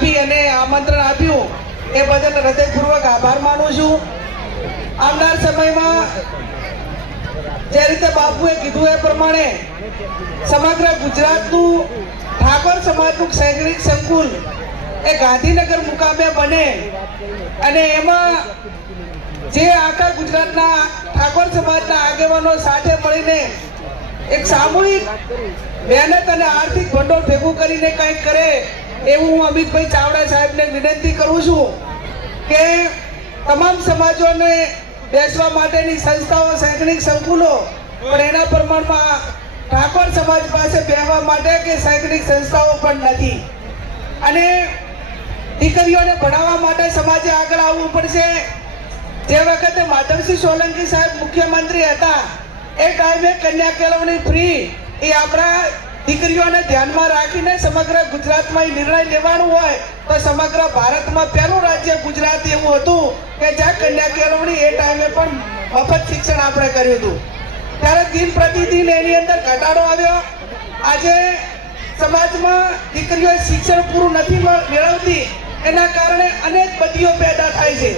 આપી અને આમંત્રણ આપ્યું એ બદલ હૃદયપૂર્વક આભાર માનું છું. આવનાર સમયમાં જે રીતે બાપુએ કીધું એ પ્રમાણે સમગ્ર ગુજરાતનું ઠાકોર સમાજનું શૈક્ષણિક સંકુલ એ ગાંધીનગર મુકામે બને અને એમાં જે આખા ગુજરાતના ઠાકોર સમાજના આગેવાનો સાથે મળીને એક સામૂહિક મહેનત અને આર્થિક ભંડોળ ભેગું કરીને કંઈક કરે એવું હું અમિતભાઈ ચાવડા સાહેબને વિનંતી કરું છું કે તમામ સમાજોને બેસવા માટેની સંસ્થાઓ શૈક્ષણિક સંકુલો પણ એના પ્રમાણમાં ઠાકોર સમાજ પાસે બેસવા માટે કે શૈક્ષણિક સંસ્થાઓ પણ નથી અને દીકરીઓને ભણાવવા માટે સમાજે આગળ આવવું પડશે. જે વખતે માધવસિંહ સોલંકી સાહેબ મુખ્યમંત્રી હતા એ ટાઈમે કન્યા કેળવણી ફ્રી એ આપણા દીકરીઓને ધ્યાનમાં રાખીને સમગ્ર ગુજરાતમાં નિર્ણય લેવાનો હોય તો સમગ્ર ભારતમાં પહેલું રાજ્ય ગુજરાત એવું હતું કે જ્યાં કન્યા કેળવણી એ ટાઈમે પણ મફત શિક્ષણ આપણે કર્યું હતું. ત્યારે દિન પ્રતિદિન એની અંદર ઘટાડો આવ્યો. આજે સમાજમાં દીકરીઓ શિક્ષણ પૂરું નથી મેળવતી એના કારણે અનેક બદીઓ પેદા થાય છે.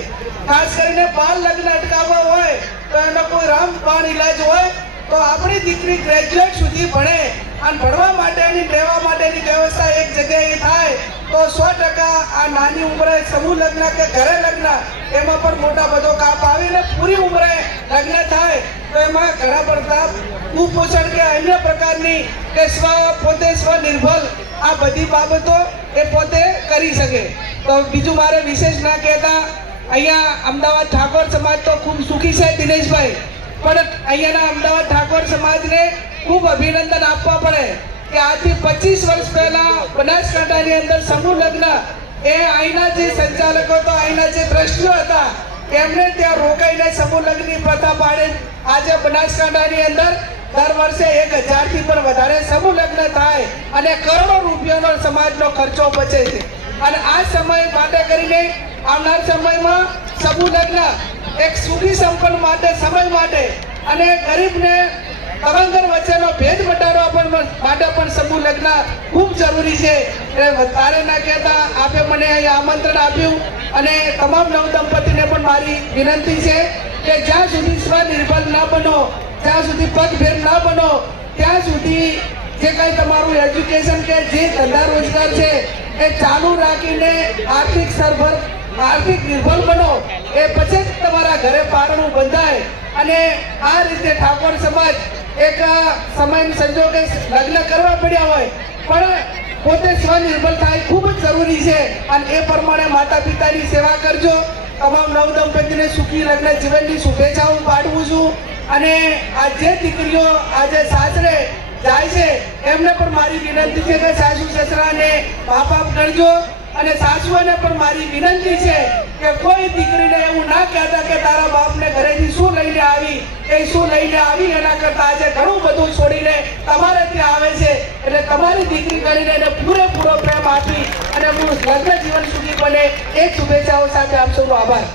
ખાસ કરીને બાળ લગ્ન અટકાવવા હોય તો એનો કોઈ રામબાણ ઈલાજ હોય તો આપણી દીકરી ગ્રેજ્યુએટ સુધી ભણે અને ભણવા માટેની રહેવા માટેની વ્યવસ્થા એક જગ્યાએ થાય તો 100% આ નાની ઉંમરે સમૂહ લગ્ન કે ઘરે લગ્ન એમાં પણ મોટા બધો કાપ આવીને પૂરી ઉંમરે લગ્ન થાય તો એમાં ઘણા બધા કુપોષણ કે અન્ય પ્રકારની કે પોતે સ્વનિર્ભર આ બધી બાબતો એ પોતે કરી શકે. તો બીજું મારે વિશેષ ના કહેતા અહીંયા અમદાવાદ ઠાકોર સમાજ તો ખૂબ સુખી છે દિનેશભાઈ, પણ અહીંયાના અમદાવાદ ઠાકોર સમાજને ખૂબ અભિનંદન આપવા પડે કે આજથી 25 વર્ષ પહેલા બનાસકાંઠાની અંદર સમૂહ લગ્ન એ અહીંના જે સંચાલકો તો અહીંના જે ટ્રસ્ટીઓ હતા એમને ત્યાં રોકાઈને સમૂહ લગ્નની પ્રથા પાડે આજે બનાસકાંઠાની અંદર દર વર્ષે 1000 થી પણ વધારે સમૂહ લગ્ન થાય અને કરોડો રૂપિયાનો સમાજનો ખર્ચો બચે છે. અને આ સમય માટે કરીને આવનાર સમયમાં સમૂહ લગ્ન એક સુખી સંપન્ન માટે સમય માટે અને ગરીબને તરંગર વચ્ચેનો ભેદ ઘટાડવા માટે પણ સમૂહ લગ્ન ખૂબ જરૂરી છે. એટલે વધારે ના કહેતા આપે મને અહીં આમંત્રણ આપ્યું અને તમામ નવદંપતિને પણ મારી વિનંતી છે કે જ્યાં સુધી સ્વનિર્ભર ના બનો, જ્યાં સુધી પગભેર ના બનો ત્યાં સુધી જે કંઈ તમારું એજ્યુકેશન કે જે ધંધા રોજગાર છે એ ચાલુ રાખીને આર્થિક નિર્ભર બનો એ પછી જ તમારા ઘરે પારણું બંધાય. અને આ રીતે ઠાકોર સમાજ એક સમય સંજોગે લગ્ન કરવા પડ્યા હોય પણ પોતે સ્વનિર્ભર થાય ખૂબ જ જરૂરી છે અને એ પ્રમાણે માતા પિતાની સેવા કરજો. તમામ નવદંપતિને સુખી લગ્ન જીવનની શુભેચ્છાઓ પાઠવું છું અને આ જે દીકરીઓ આજે સાસરે જાય છે એમને પણ મારી વિનંતી છે કે સાસુ સસરાને બાપ કરજો અને સાસુઓને પણ મારી વિનંતી છે કે કોઈ દીકરીને એવું ના કહેતા કે તારા બાપને ઘરેથી શું લઈને આવી એના કરતા આજે ઘણું બધું છોડીને તમારે ત્યાં આવે છે એટલે તમારી દીકરી કરીને એને પૂરેપૂરો પ્રેમ આપી અને લગ્ન જીવન સુધી બને એ શુભેચ્છાઓ સાથે આપ સૌનો આભાર.